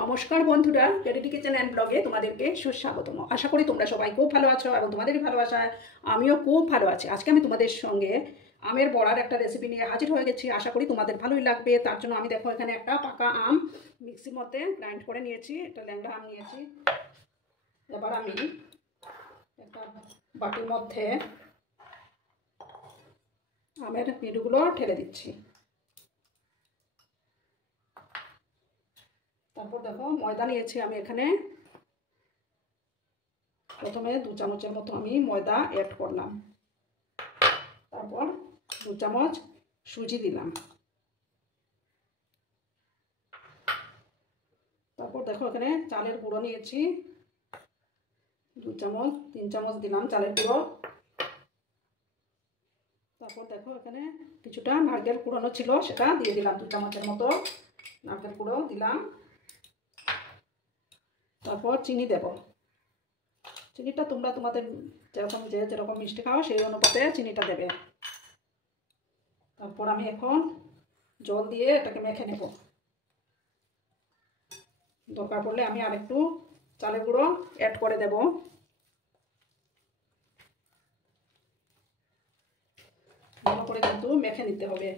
নমস্কার বন্ধুরা, ready kitchen and ব্লগে তোমাদেরকে সুস্বাগতম। আশা করি তোমরা সবাই খুব ভালো আছো এবং তোমাদেরই ভালোবাসায় আমিও খুব ভালো আছি। আজকে আমি তোমাদের সঙ্গে আমের বড়ার একটা রেসিপি নিয়ে হাজির হয়ে গেছি। আশা করি তোমাদের ভালোই লাগবে। তার জন্য আমি দেখো এখানে একটা পাকা আম মিক্সির মধ্যে গ্রাইন্ড করে নিয়েছি, একটা ল্যাংড়া আম নিয়েছি। এবার আমি একটা বাটির মধ্যে আমের পিঁড়গুলো ঢেলে দিচ্ছি। তারপর দেখো ময়দা নিয়েছি আমি এখানে। প্রথমে 2 চামচের মতো আমি ময়দা অ্যাড করলাম, তারপর 2 চামচ সুজি দিলাম, তারপর দেখো এখানে চালের গুঁড়ো নিয়েছি 2 চামচ, 3 চামচ দিলাম চালের গুঁড়ো। তারপর দেখো এখানে কিছুটা নারকেল কুড়ানো ছিল, সেটা দিয়ে দিলাম 2 চামচের মতো নারকেল কুড়ো দিলাম। তারপর চিনি দেব। চিনিটা তোমরা তোমাদের যেরকম মিষ্টি খাও সেই অনুপাতে চিনিটা দেবে। তারপর আমি এখন জল দিয়ে এটাকে মেখে নেব। দরকার পড়লে আমি আরেকটু চালের গুঁড়ো অ্যাড করে দেব। ভালো করে কিন্তু মেখে নিতে হবে।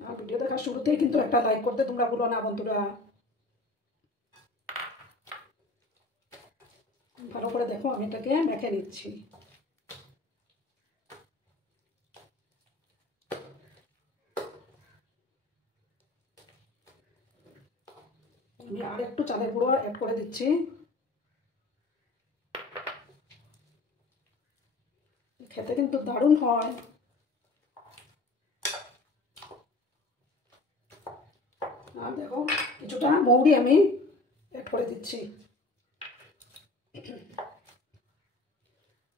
আর ভিডিও দেখার শুরুতেই কিন্তু একটা লাইক করতে তোমরা ভুলো না বন্ধুরা। ভালো করে দেখো আমি এটাকে মেখে নিচ্ছি। আমি আর একটু চালের গুঁড়ো অ্যাড করে দিচ্ছি। খেতে কিন্তু দারুণ হয়। আর দেখো কিছুটা মৌরি আমি অ্যাড করে দিচ্ছি,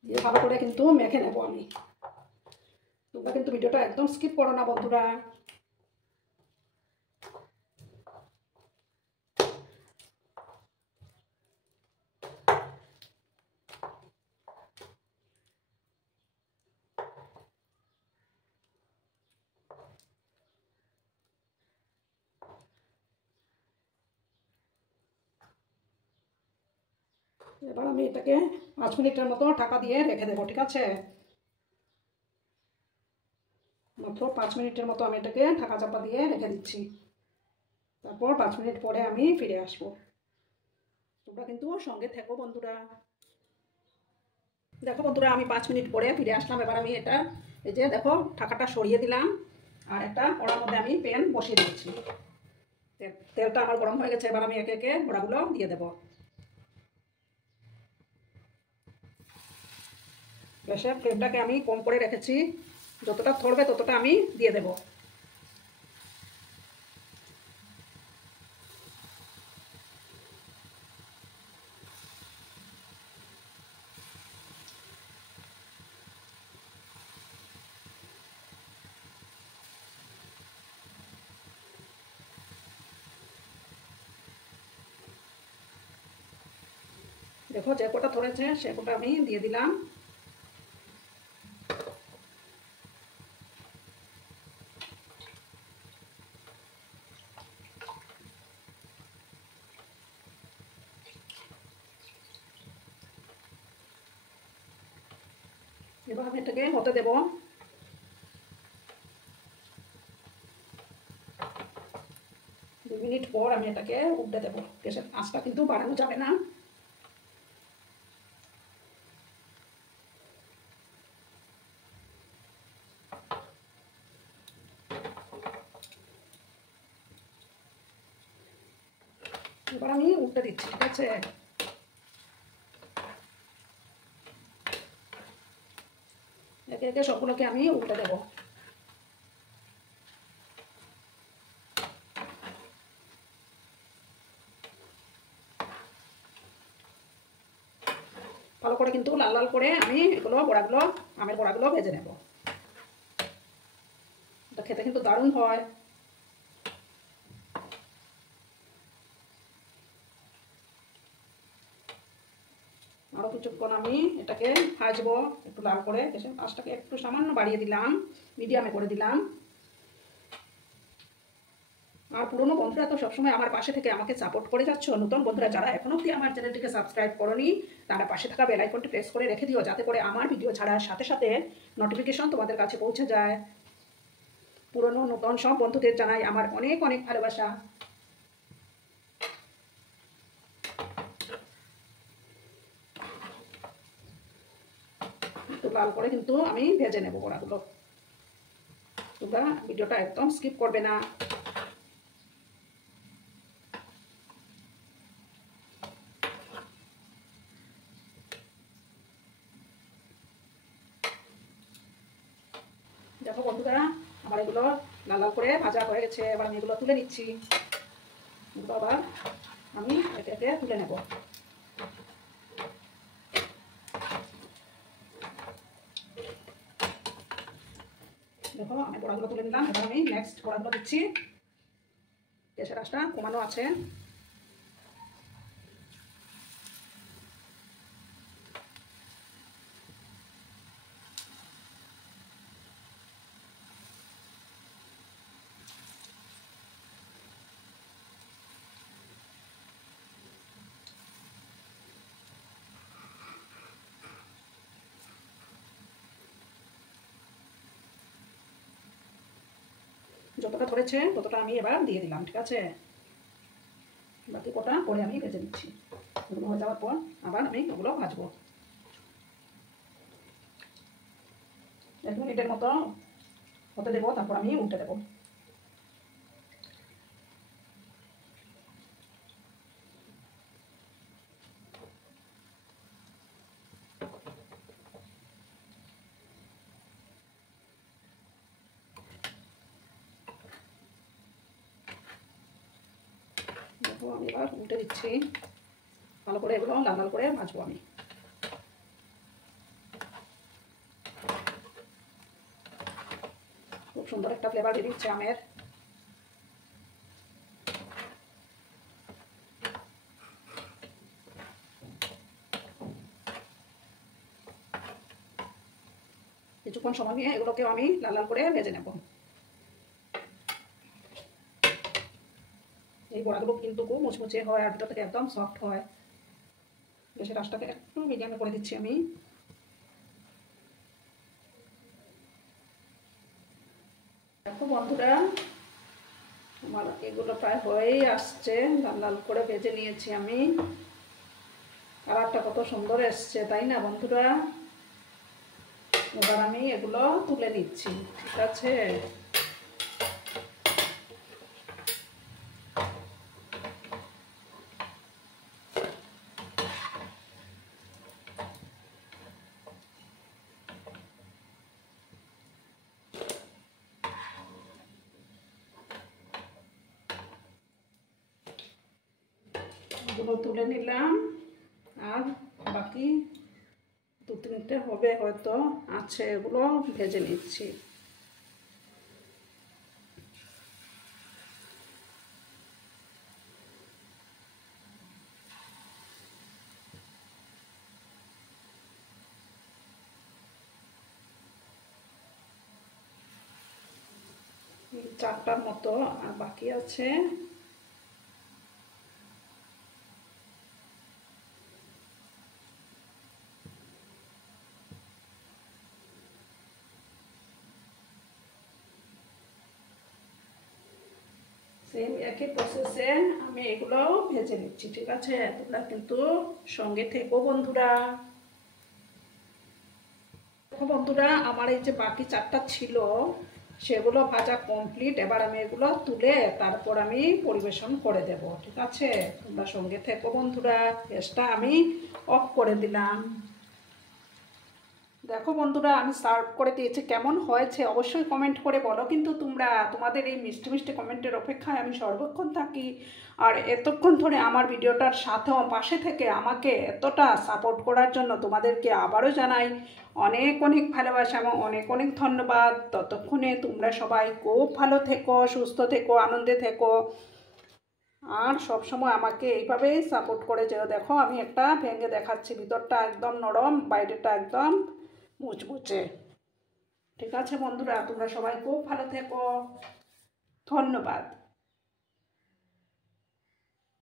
দিয়ে ভালো করে কিন্তু মেখে নেব আমি। তোমরা কিন্তু ভিডিওটা একদম স্কিপ করো না বন্ধুরা। এবার আমি এটাকে 5 মিনিটের মতো ঢাকা দিয়ে রেখে দেবো, ঠিক আছে? মাত্র 5 মিনিটের মতো আমি এটাকে ঢাকা চাপা দিয়ে রেখে দিচ্ছি। তারপর 5 মিনিট পরে আমি ফিরে আসবো। তোমরা কিন্তু সঙ্গে থেকো বন্ধুরা। দেখো বন্ধুরা আমি 5 মিনিট পরে ফিরে আসলাম। এবার আমি এটা এই যে দেখো ঢাকাটা সরিয়ে দিলাম, আর একটা কড়ার মধ্যে আমি প্যান বসিয়ে দিচ্ছি। তেলটা আমার গরম হয়ে গেছে। এবার আমি একে একে বড়াগুলো দিয়ে দেবো। গ্যাসের ফ্লেমটাকে আমি কম করে রেখেছি, যতটা ধরবে ততটা আমি দিয়ে দেব। দেখো যে কটা ধরেছে সে কটা আমি দিয়ে দিলাম। এবার আমি এটাকে হতে দেব। দু মিনিট পর আমি এটাকে উল্টে দেবো। গ্যাসের আঁচটা কিন্তু বাড়ানো যাবে না। এবার আমি উল্টে দিচ্ছি, ঠিক আছে? একে একে সবগুলোকে আমি উল্টে দেবো। ভালো করে কিন্তু লাল লাল করে আমি এগুলো বড়াগুলো আমের বড়াগুলো ভেজে নেব। এটা খেতে কিন্তু দারুণ হয়। আরও কিছুক্ষণ আমি এটাকে ভাজবো একটু লাল করে। আঁচটাকে একটু সামান্য বাড়িয়ে দিলাম, মিডিয়ামে করে দিলাম। আর আর পুরনো বন্ধুরা তো সবসময় আমার পাশে থেকে আমাকে সাপোর্ট করে যাচ্ছ। নতুন বন্ধুরা যারা এখনো অবধি আমার চ্যানেলটিকে সাবস্ক্রাইব করোনি তারা পাশে থাকা বেল আইকনটি প্রেস করে রেখে দিও, যাতে করে আমার ভিডিও ছাড়ার সাথে সাথে নোটিফিকেশন তোমাদের কাছে পৌঁছে যায়। পুরনো নতুন সব বন্ধুদের জানাই আমার অনেক অনেক ভালোবাসা। একটু লাল করে কিন্তু আমি ভেজে নেব বড়াগুলো। তোমরা ভিডিওটা একদম স্কিপ করবে না। দেখো বন্ধুরা, আমার এগুলো লাল লাল করে ভাজা হয়ে গেছে। এবার আমি এগুলো তুলে নিচ্ছি। এগুলো আবার আমি একে একে তুলে নেব। দেখো আমি বড়াগুলো তুলে নিলাম। এবার আমি নেক্সট বড়াগুলো দিচ্ছি। গ্যাসের আঁচটা কমানো আছে। যতটা ধরেছে ততটা আমি এবার দিয়ে দিলাম, ঠিক আছে। বাকি কটা পরে আমি ভেজে দিচ্ছি। এগুলো হয়ে যাওয়ার পর আবার আমি ওগুলো ভাজবো। 1 মিনিটের মতো হতে দেবো, তারপর আমি উল্টে দেবো। দেখো আমি এবার উল্টে দিচ্ছি। ভালো করে এগুলো লাল লাল করে ভাজবো আমি। খুব সুন্দর একটা ফ্লেভার বেরিয়েছে আমের। কিছুক্ষণ সময় নিয়ে এগুলোকেও আমি লাল লাল করে ভেজে নেব। এই বড়াগুলো কিন্তু খুব মুচমুচে হয় আর ভিতর থেকে একদম সফট হয়। গ্যাসের আঁচটাকে একটু মিডিয়ামে করে দিচ্ছি আমি। দেখো বন্ধুরা, আমার এগুলো প্রায় হয়েই আসছে। লাল লাল করে ভেজে নিয়েছি আমি। কালারটা কত সুন্দর এসছে, তাই না বন্ধুরা? এবার আমি এগুলো তুলে নিচ্ছি, ঠিক আছে। এগুলো তুলে নিলাম। আর বাকি 2-3টে হবে হয়তো আছে, এগুলো ভেজে নিচ্ছি। চারটার মতো আর বাকি আছে। সেম একই প্রসেসে আমি এগুলো ভেজে নিচ্ছি, ঠিক আছে। তোমরা কিন্তু সঙ্গে থেকো বন্ধুরা। দেখো বন্ধুরা, আমার এই যে বাকি 4টা ছিল সেগুলো ভাজা কমপ্লিট। এবার আমি এগুলো তুলে তারপর আমি পরিবেশন করে দেব, ঠিক আছে। তোমরা সঙ্গে থেকো বন্ধুরা। গ্যাসটা আমি অফ করে দিলাম। দেখো বন্ধুরা, আমি সার্ভ করে দিয়েছি। কেমন হয়েছে অবশ্যই কমেন্ট করে বলো কিন্তু তোমরা। তোমাদের এই মিষ্টি মিষ্টি কমেন্টের অপেক্ষায় আমি সর্বক্ষণ থাকি। আর এতক্ষণ ধরে আমার ভিডিওটার সাথেও পাশে থেকে আমাকে এতটা সাপোর্ট করার জন্য তোমাদেরকে আবারও জানাই অনেক অনেক ভালোবাসা এবং অনেক অনেক ধন্যবাদ। ততক্ষণে তোমরা সবাই খুব ভালো থেকো, সুস্থ থেকো, আনন্দে থেকো। আর সব সময় আমাকে এইভাবেই সাপোর্ট করে যেও। দেখো আমি একটা ভেঙে দেখাচ্ছি। ভিতরটা একদম নরম, বাইরেটা একদম মুচমুচে। ঠিক আছে বন্ধুরা, তোমরা সবাই খুব ভালো থেকো। ধন্যবাদ।